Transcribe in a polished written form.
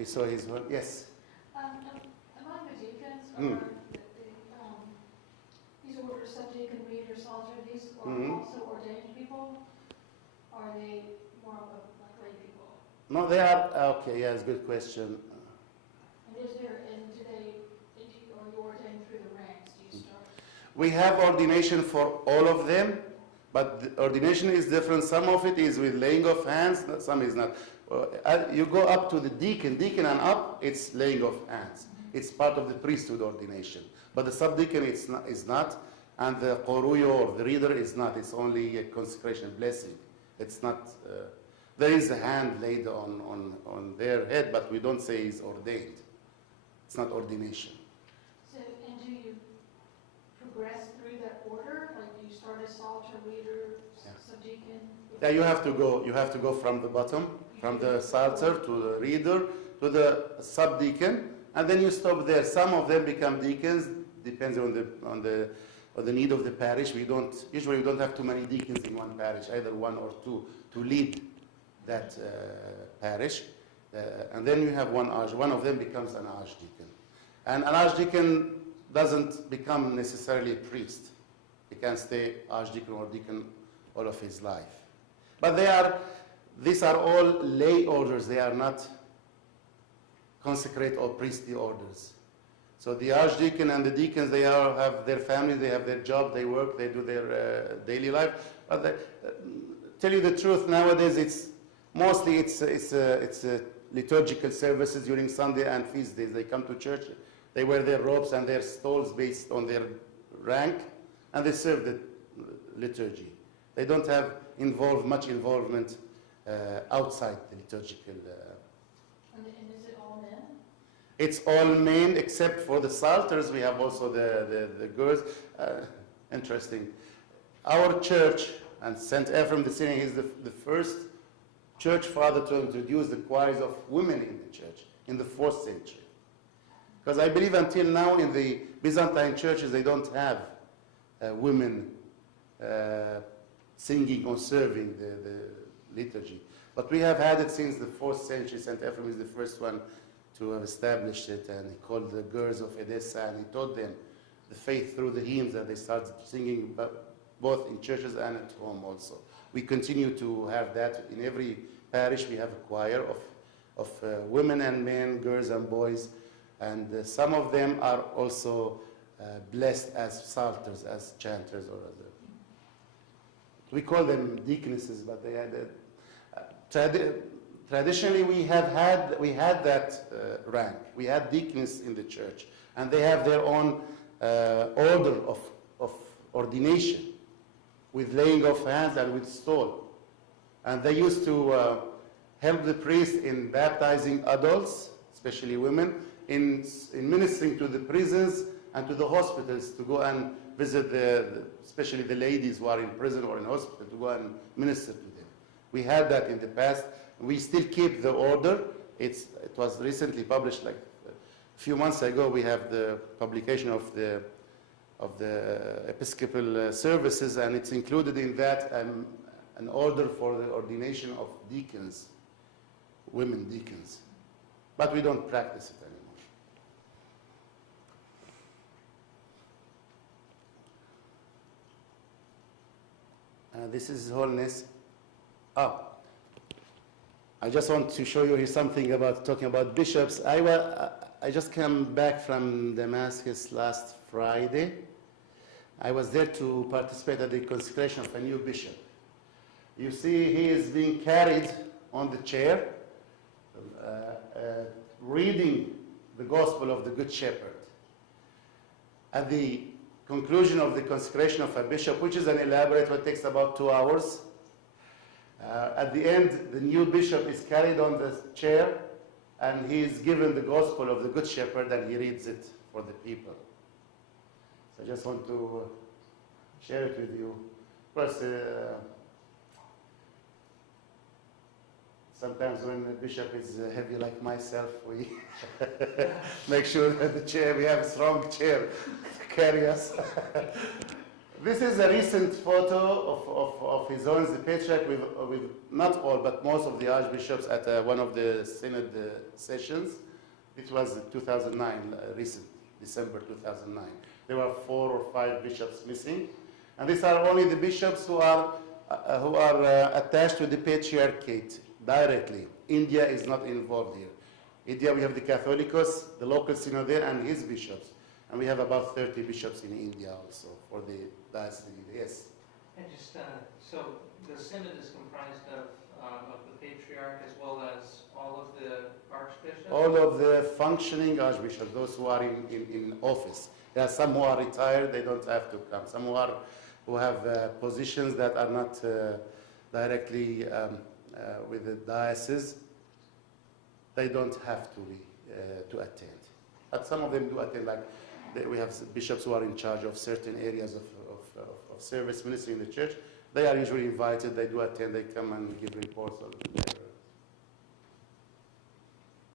we saw his one. Yes. Among the deacons, Mm. these orders, subdeacon, reader, psalter, these are Mhm. also ordained people? Or are they more of like lay people? No, they are, okay, yes, good question. And is there, and do they, are you ordained through the ranks? Do you start? We have ordination for all of them, but the ordination is different. Some of it is with laying of hands, some is not. You go up to the deacon and up, it's laying of hands. It's part of the priesthood ordination. But the subdeacon is not, and the qoruyo, or the reader, is not. It's only a consecration blessing. It's not, there is a hand laid on their head, but we don't say he's ordained. It's not ordination. So, and do you progress through that order? Like, do you start as psalter, reader, Yeah. subdeacon? Yeah, you have to go from the bottom, from the psalter to the reader to the subdeacon, and then you stop there. Some of them become deacons, depends on the need of the parish. Usually we don't have too many deacons in one parish, either one or two to lead that parish. And then you have one of them becomes an archdeacon. And an archdeacon doesn't become necessarily a priest. He can stay archdeacon or deacon all of his life. But these are all lay orders. They are not consecrate or priestly orders. So the archdeacon and the deacons, they have their families, they have their job, they work, they do their daily life. But tell you the truth, nowadays it's mostly liturgical services during Sunday and feast days. They come to church, they wear their robes and their stoles based on their rank, and they serve the liturgy. They don't have much involvement outside the liturgical. And is it all men? It's all men except for the psalters. We have also the girls. Interesting. Our church, and St. Ephrem the Syrian, is the first church father to introduce the choirs of women in the church in the 4th century. Because I believe until now in the Byzantine churches they don't have women singing or serving the liturgy. But we have had it since the 4th century. St. Ephrem is the first one to have established it, and he called the girls of Edessa, and he taught them the faith through the hymns that they started singing both in churches and at home also. We continue to have that. In every parish we have a choir of women and men, girls and boys, and some of them are also blessed as psalters, as chanters or other. We call them deaconesses, but they had traditionally we had that rank. We had deacons in the church, and they have their own order of ordination, with laying of hands and with stole. And they used to help the priest in baptizing adults, especially women, in ministering to the prisons and to the hospitals, to go and visit especially the ladies who are in prison or in hospital, to go and minister to them. We had that in the past. We still keep the order. It was recently published, like a few months ago. We have the publication of the Episcopal services, and it's included in that an order for the ordination of deacons, women deacons. But we don't practice it anymore. This is His Holiness. I just want to show you here something about talking about bishops. I just came back from Damascus last Friday. I was there to participate at the consecration of a new bishop. You see, he is being carried on the chair, reading the Gospel of the Good Shepherd. At the conclusion of the consecration of a bishop, which is an elaborate one, takes about 2 hours, at the end, the new bishop is carried on the chair, and he is given the Gospel of the Good Shepherd, and he reads it for the people. So I just want to share it with you. Of course, sometimes when the bishop is heavy like myself, we make sure that we have a strong chair to carry us. This is a recent photo of His Holiness the Patriarch with not all, but most of the archbishops at one of the synod sessions. It was 2009, recent, December 2009. There were 4 or 5 bishops missing. And these are only the bishops who are attached to the Patriarchate directly. India is not involved here. India, we have the Catholicos, the local synod there, and his bishops. And we have about 30 bishops in India also for the diocese. Yes. And just, so the synod is comprised of the patriarch as well as all of the archbishops? All of the functioning archbishops, those who are in office. There are some who are retired, they don't have to come. Some who have positions that are not directly with the diocese, they don't have to attend. But some of them do attend, like we have bishops who are in charge of certain areas of service ministry in the church. They are usually invited, they do attend, they come and give reports.